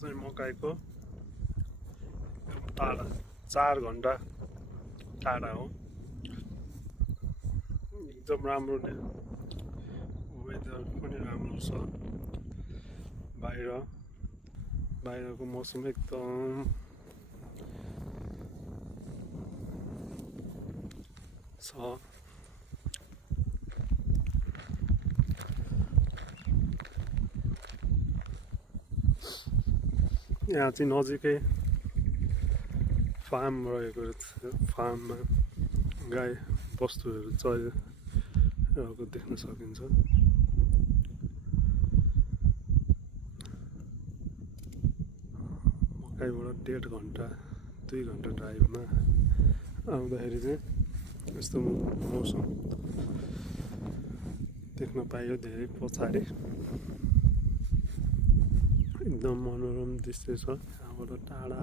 चाहिँ मकैको टाढा 4 घन्टा टाढा हो। एकदम राम्रो नै वेदर पनि राम्रो छ। बाहिरको मौसम एकदम छ। यहाँ चाहिँ नजिकै फार्म रहेको छ। फार्ममा गाई बस्तुहरू चरिरहेको देख्न सकिन्छ। मकैबाट 1.5 घन्टा 2 घन्टा ड्राइभमा आउँदाखेरि चाहिँ यस्तो मौसम देख्न पाइयो। धेरै पछाडि एकदम मनोरम दृश्य छ। यहाँबाट टाढा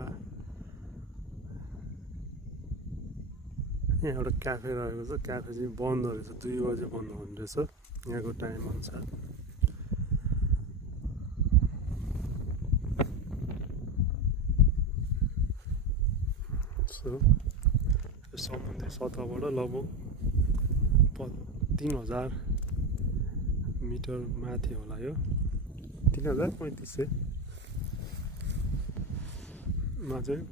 यहाँ एउटा क्याफे रहेको छ। क्याफे चाहिँ बन्द रहेछ, 2 बजे बन्द हुने रहेछ यहाँको टाइम अनुसार। समुद्री सतहबाट लगभग 3000 मिटर माथि होला यो। 3500 मा चाहिँ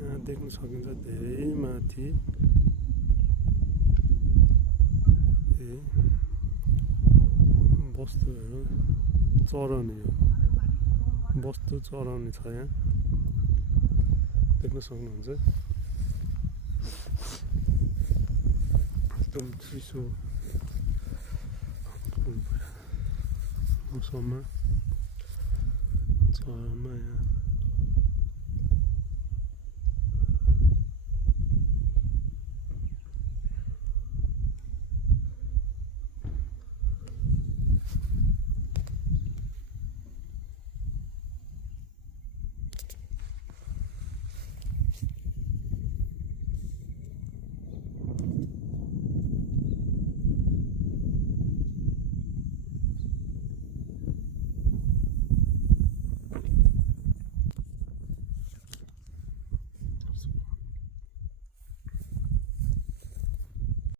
यहाँ देख्न सकिन्छ धेरै माथि वस्तुहरू चराउने हो। वस्तु चराउने छ यहाँ देख्न सक्नुहुन्छ। एकदम चिसो मौसममा चरामा यहाँ